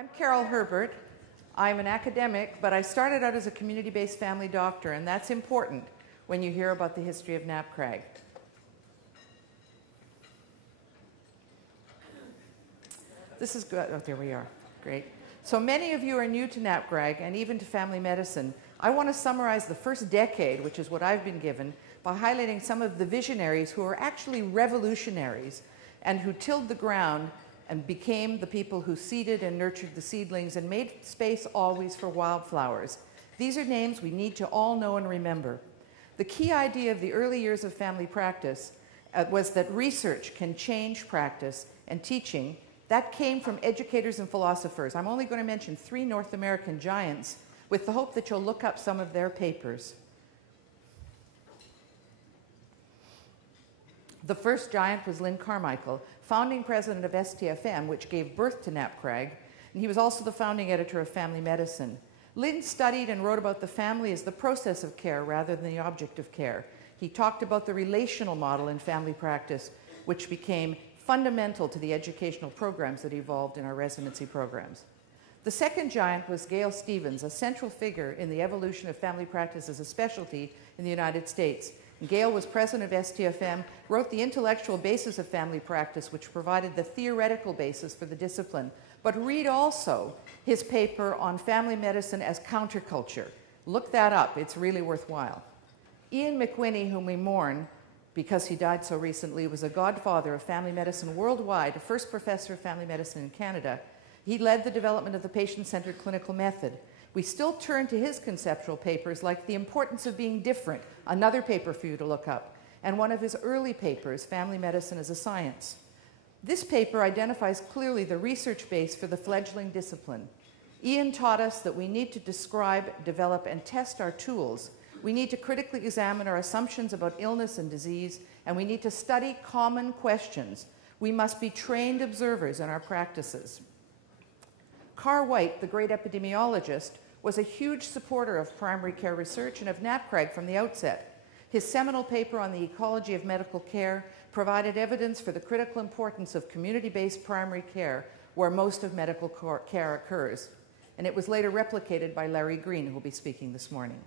I'm Carol HEBERT. I'm an academic, but I started out as a community-based family doctor, and that's important when you hear about the history of NAPCRAG. This is good. Oh, there we are. Great. So many of you are new to NAPCRAG and even to family medicine. I want to summarize the first decade, which is what I've been given, by highlighting some of the visionaries who are actually revolutionaries and who tilled the ground and became the people who seeded and nurtured the seedlings and made space always for wildflowers. These are names we need to all know and remember. The key idea of the early years of family practice was that research can change practice and teaching. That came from educators and philosophers. I'm only going to mention 3 North American giants with the hope that you'll look up some of their papers. The first giant was Lynn Carmichael, founding president of STFM, which gave birth to NAPCRAG, and he was also the founding editor of Family Medicine. Lynn studied and wrote about the family as the process of care rather than the object of care. He talked about the relational model in family practice, which became fundamental to the educational programs that evolved in our residency programs. The second giant was Gail Stevens, a central figure in the evolution of family practice as a specialty in the United States. Gail was president of STFM, wrote the intellectual basis of family practice, which provided the theoretical basis for the discipline. But read also his paper on family medicine as counterculture. Look that up. It's really worthwhile. Ian McWhinney, whom we mourn because he died so recently, was a godfather of family medicine worldwide, a first professor of family medicine in Canada. He led the development of the patient-centered clinical method. We still turn to his conceptual papers like The Importance of Being Different, another paper for you to look up, and one of his early papers, Family Medicine as a Science. This paper identifies clearly the research base for the fledgling discipline. Ian taught us that we need to describe, develop, and test our tools. We need to critically examine our assumptions about illness and disease, and we need to study common questions. We must be trained observers in our practices. Carr White, the great epidemiologist, was a huge supporter of primary care research and of NAPCRAG from the outset. His seminal paper on the ecology of medical care provided evidence for the critical importance of community-based primary care where most of medical care occurs. And it was later replicated by Larry Green, who will be speaking this morning.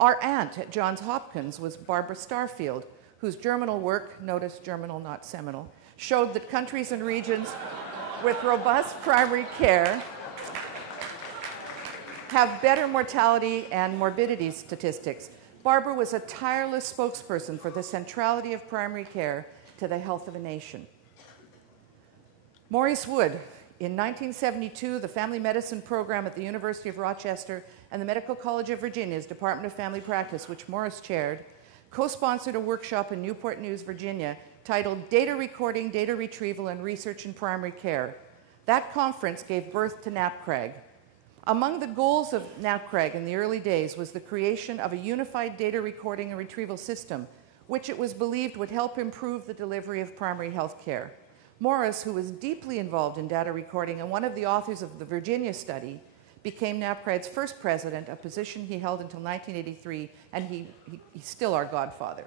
Our aunt at Johns Hopkins was Barbara Starfield, whose germinal work, notice germinal, not seminal, showed that countries and regions with robust primary care have better mortality and morbidity statistics. Barbara was a tireless spokesperson for the centrality of primary care to the health of a nation. Maurice Wood, in 1972, the family medicine program at the University of Rochester and the Medical College of Virginia's Department of Family Practice, which Morris chaired, co-sponsored a workshop in Newport News, Virginia, titled Data Recording, Data Retrieval, and Research in Primary Care. That conference gave birth to NAPCRAG. Among the goals of NAPCRAG in the early days was the creation of a unified data recording and retrieval system, which it was believed would help improve the delivery of primary health care. Morris, who was deeply involved in data recording and one of the authors of the Virginia study, became NAPCRAG's first president, a position he held until 1983, and he's still our godfather.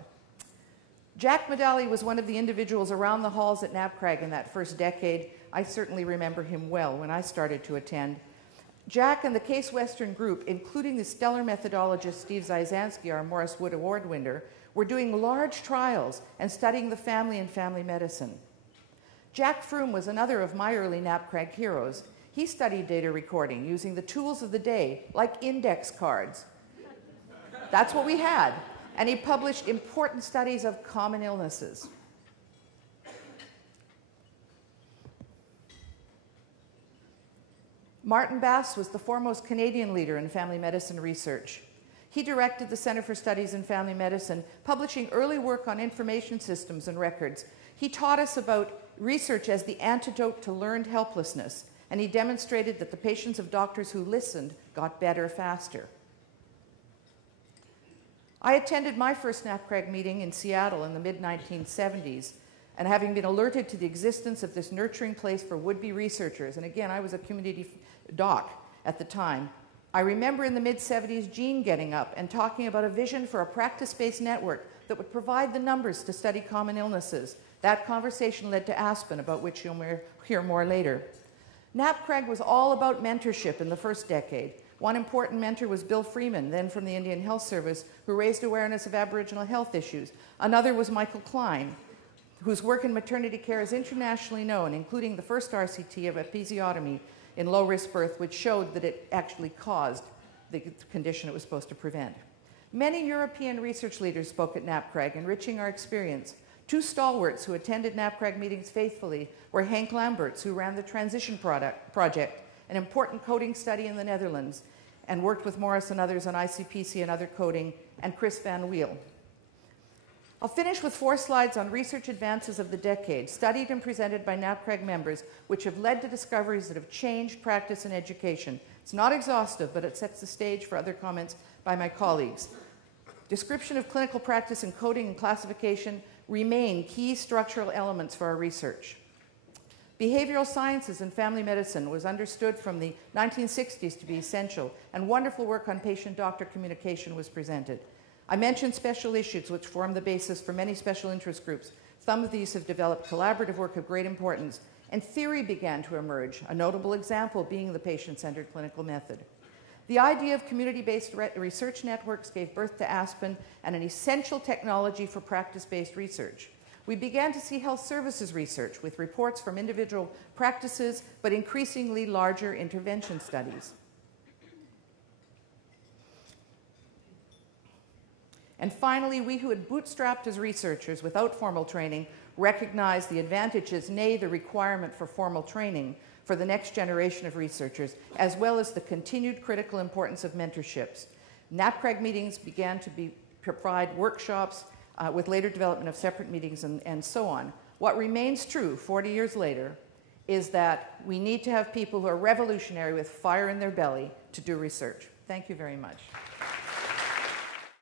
Jack Medali was one of the individuals around the halls at NAPCRAG in that first decade. I certainly remember him well when I started to attend. Jack and the Case Western group, including the stellar methodologist Steve Zizanski, our Morris Wood Award winner, were doing large trials and studying the family and family medicine. Jack Froome was another of my early NAPCRAG heroes. He studied data recording using the tools of the day, like index cards. That's what we had. And he published important studies of common illnesses. Martin Bass was the foremost Canadian leader in family medicine research. He directed the Center for Studies in Family Medicine, publishing early work on information systems and records. He taught us about research as the antidote to learned helplessness, and he demonstrated that the patients of doctors who listened got better faster. I attended my first NAPCRAG meeting in Seattle in the mid-1970s, and having been alerted to the existence of this nurturing place for would-be researchers, and again, I was a community doc at the time, I remember in the mid-70s Jean getting up and talking about a vision for a practice-based network that would provide the numbers to study common illnesses. That conversation led to Aspen, about which you'll hear more later. NAPCRAG was all about mentorship in the first decade. One important mentor was Bill Freeman, then from the Indian Health Service, who raised awareness of Aboriginal health issues. Another was Michael Klein, whose work in maternity care is internationally known, including the first RCT of episiotomy in low-risk birth, which showed that it actually caused the condition it was supposed to prevent. Many European research leaders spoke at NAPCRAG, enriching our experience. Two stalwarts who attended NAPCRAG meetings faithfully were Henk Lamberts, who ran the Transition Project, an important coding study in the Netherlands, and worked with Morris and others on ICPC and other coding, and Chris Van Wiel. I'll finish with 4 slides on research advances of the decade, studied and presented by NAPCRAG members, which have led to discoveries that have changed practice and education. It's not exhaustive, but it sets the stage for other comments by my colleagues. Description of clinical practice in coding and classification remain key structural elements for our research. Behavioral sciences and family medicine was understood from the 1960s to be essential, and wonderful work on patient-doctor communication was presented. I mentioned special issues, which form the basis for many special interest groups. Some of these have developed collaborative work of great importance, and theory began to emerge, a notable example being the patient-centered clinical method. The idea of community-based research networks gave birth to Aspen and an essential technology for practice-based research. We began to see health services research with reports from individual practices, but increasingly larger intervention studies. And finally, we who had bootstrapped as researchers without formal training recognized the advantages, nay, the requirement for formal training for the next generation of researchers, as well as the continued critical importance of mentorships. NAPCRAG meetings began to provide workshops with later development of separate meetings and so on. What remains true 40 years later is that we need to have people who are revolutionary with fire in their belly to do research. Thank you very much.